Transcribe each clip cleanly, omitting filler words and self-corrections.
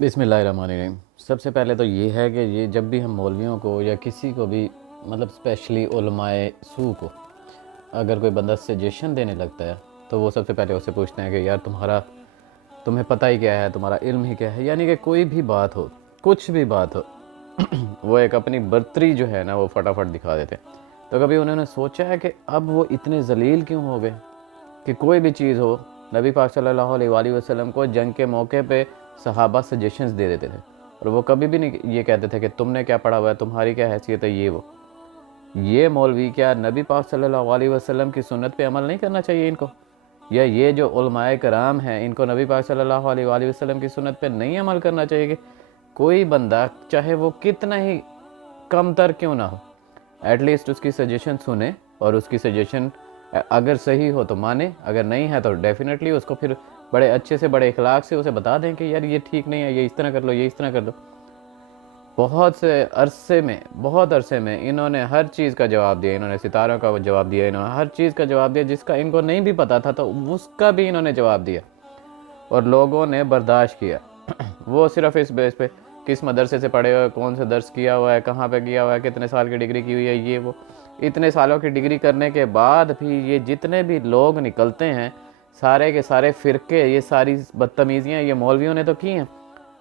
بسم اللہ الرحمن الرحیم۔ سب سے پہلے تو یہ ہے کہ یہ جب بھی ہم مولویوں کو یا کسی کو بھی مطلب اسپیشلی علماء سو کو اگر کوئی بندہ سجیشن دینے لگتا ہے تو وہ سب سے پہلے اسے پوچھتے ہیں کہ یار تمہیں پتہ ہی کیا ہے، تمہارا علم ہی کیا ہے، یعنی کہ کوئی بھی بات ہو، کچھ بھی بات ہو وہ ایک اپنی برتری جو ہے نا وہ فٹافٹ دکھا دیتے ہیں۔ تو کبھی انہوں نے سوچا ہے کہ اب وہ اتنے ذلیل کیوں ہو گئے کہ کوئی بھی چیز ہو، نبی پاک صلی اللہ علیہ وآلہ وسلم کو جنگ کے موقع پہ صحابہ سجیشنز دے دیتے تھے، اور وہ کبھی بھی نہیں یہ کہتے تھے کہ تم نے کیا پڑھا ہوا ہے، تمہاری کیا حیثیت ہے، یہ مولوی کیا نبی پاک صلی اللہ علیہ وسلم کی سنت پہ عمل نہیں کرنا چاہیے ان کو؟ یا یہ جو علماء کرام ہیں ان کو نبی پاک صلی اللہ علیہ وآلہ وسلم کی سنت پہ نہیں عمل کرنا چاہیے؟ کہ کوئی بندہ چاہے وہ کتنا ہی کم تر کیوں نہ ہو، ایٹ لیسٹ اس کی سجیشن سنیں، اور اس کی سجیشن اگر صحیح ہو تو مانے، اگر نہیں ہے تو ڈیفینیٹلی اس کو پھر بڑے اچھے سے بڑے اخلاق سے اسے بتا دیں کہ یار یہ ٹھیک نہیں ہے، یہ اس طرح کر لو، یہ اس طرح کر لو۔ بہت عرصے میں انہوں نے ہر چیز کا جواب دیا، انہوں نے ستاروں کا جواب دیا، انہوں نے ہر چیز کا جواب دیا جس کا ان کو نہیں بھی پتا تھا تو اس کا بھی انہوں نے جواب دیا، اور لوگوں نے برداشت کیا۔ وہ صرف اس بیس پہ کس مدرسے سے پڑھے ہوئے، کون سے درس کیا ہوا ہے، کہاں پہ کیا ہوا ہے، کتنے سال کی ڈگری کی ہوئی ہے، یہ وہ اتنے سالوں کی ڈگری کرنے کے بعد بھی یہ جتنے بھی لوگ نکلتے ہیں سارے کے سارے فرقے، یہ ساری بدتمیزیاں یہ مولویوں نے تو کی ہیں۔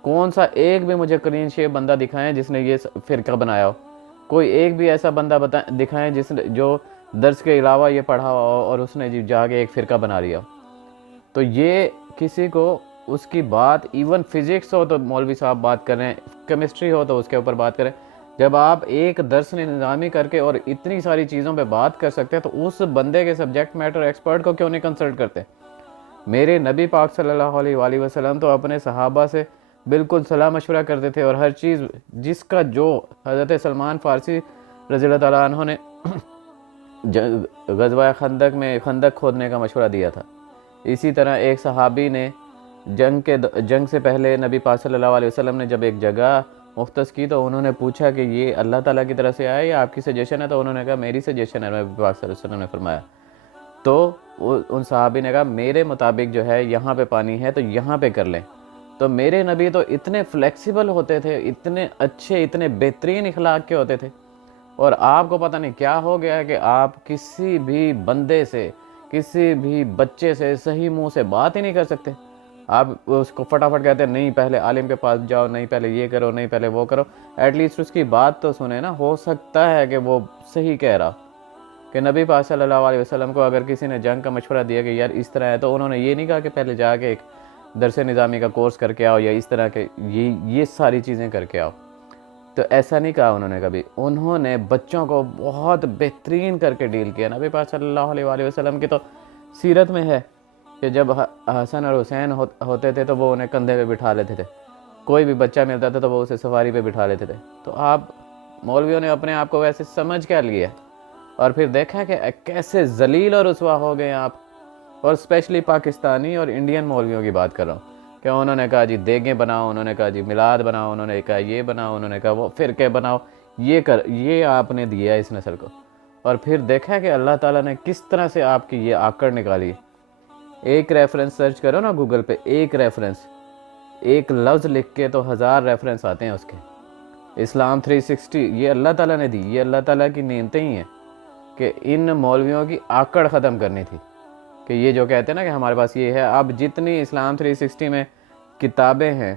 کون سا ایک بھی مجھے کلین شیپ بندہ دکھائیں جس نے یہ فرقہ بنایا ہو؟ کوئی ایک بھی ایسا بندہ دکھائیں جس نے جو درس کے علاوہ یہ پڑھا ہو اور اس نے جا کے ایک فرقہ بنا لیا ہو؟ تو یہ کسی کو اس کی بات، ایون فزکس ہو تو مولوی صاحب بات کریں، کیمسٹری ہو تو اس کے اوپر بات کریں، جب آپ ایک درس نظامی کر کے اور اتنی ساری چیزوں پہ بات کر سکتے ہیں تو اس بندے کے سبجیکٹ میٹر ایکسپرٹ کو کیوں نہیں کنسلٹ کرتے؟ میرے نبی پاک صلی اللہ علیہ وآلہ وسلم تو اپنے صحابہ سے بالکل صلاح مشورہ کرتے تھے، اور ہر چیز جس کا جو حضرت سلمان فارسی رضی اللہ تعالیٰ عنہ نے غزوہ خندق میں خندق کھودنے کا مشورہ دیا تھا، اسی طرح ایک صحابی نے جنگ سے پہلے نبی پاک صلی اللہ علیہ وسلم نے جب ایک جگہ مختص کی تو انہوں نے پوچھا کہ یہ اللہ تعالیٰ کی طرف سے آیا یا آپ کی سجیشن ہے؟ تو انہوں نے کہا میری سجیشن ہے، نبی پاک صلی اللہ علیہ وسلم نے فرمایا۔ تو ان صحابی نے کہا میرے مطابق جو ہے یہاں پہ پانی ہے تو یہاں پہ کر لیں۔ تو میرے نبی تو اتنے فلیکسیبل ہوتے تھے، اتنے اچھے، اتنے بہترین اخلاق کے ہوتے تھے، اور آپ کو پتہ نہیں کیا ہو گیا ہے کہ آپ کسی بھی بندے سے، کسی بھی بچے سے صحیح منہ سے بات ہی نہیں کر سکتے۔ آپ اس کو فٹافٹ کہتے ہیں نہیں پہلے عالم کے پاس جاؤ، نہیں پہلے یہ کرو، نہیں پہلے وہ کرو۔ ایٹ لیسٹ اس کی بات تو سنیں نا، ہو سکتا ہے کہ وہ صحیح کہہ رہا کہ نبی پاک صلی اللہ علیہ وسلم کو اگر کسی نے جنگ کا مشورہ دیا کہ یار اس طرح ہے، تو انہوں نے یہ نہیں کہا کہ پہلے جا کے ایک درس نظامی کا کورس کر کے آؤ یا اس طرح کے یہ ساری چیزیں کر کے آؤ۔ تو ایسا نہیں کہا انہوں نے کبھی، انہوں نے بچوں کو بہت بہترین کر کے ڈیل کیا۔ نبی پاک صلی اللہ علیہ وآلہ وسلم کی تو سیرت میں ہے کہ جب حسن اور حسین ہوتے تھے تو وہ انہیں کندھے پہ بٹھا لیتے تھے، کوئی بھی بچہ ملتا تھا تو وہ اسے سواری پہ بٹھا لیتے تھے۔ تو آپ مولویوں نے اپنے آپ کو ویسے سمجھ کیا لیا، اور پھر دیکھا کہ کیسے ذلیل اور رسوا ہو گئے آپ۔ اور اسپیشلی پاکستانی اور انڈین مولویوں کی بات کر رہا ہوں کہ انہوں نے کہا جی دیگیں بناؤ، انہوں نے کہا جی میلاد بناؤ، انہوں نے کہا یہ بناؤ، انہوں نے کہا وہ فرقے بناؤ، یہ آپ نے دیا اس نسل کو۔ اور پھر دیکھا کہ اللہ تعالیٰ نے کس طرح سے آپ کی یہ آکڑ نکالی۔ ایک ریفرنس سرچ کرو نا گوگل پہ، ایک ریفرنس، ایک لفظ لکھ کے تو 1000 ریفرنس آتے ہیں اس کے۔ اسلام 360 یہ اللہ تعالیٰ نے دی، یہ اللہ تعالیٰ کی نعمتیں ہی ہیں کہ ان مولویوں کی آکڑ ختم کرنی تھی، کہ یہ جو کہتے ہیں نا کہ ہمارے پاس یہ ہے۔ اب جتنی اسلام 360 میں کتابیں ہیں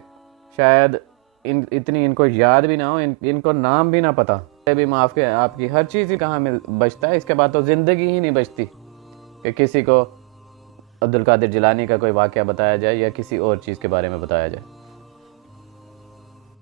شاید اتنی ان کو یاد بھی نہ ہو، ان کو نام بھی نہ پتہ بھی، معاف کے آپ کی ہر چیز ہی کہاں بچتا ہے، اس کے بعد تو زندگی ہی نہیں بچتی کہ کسی کو عبد القادر جیلانی کا کوئی واقعہ بتایا جائے یا کسی اور چیز کے بارے میں بتایا جائے۔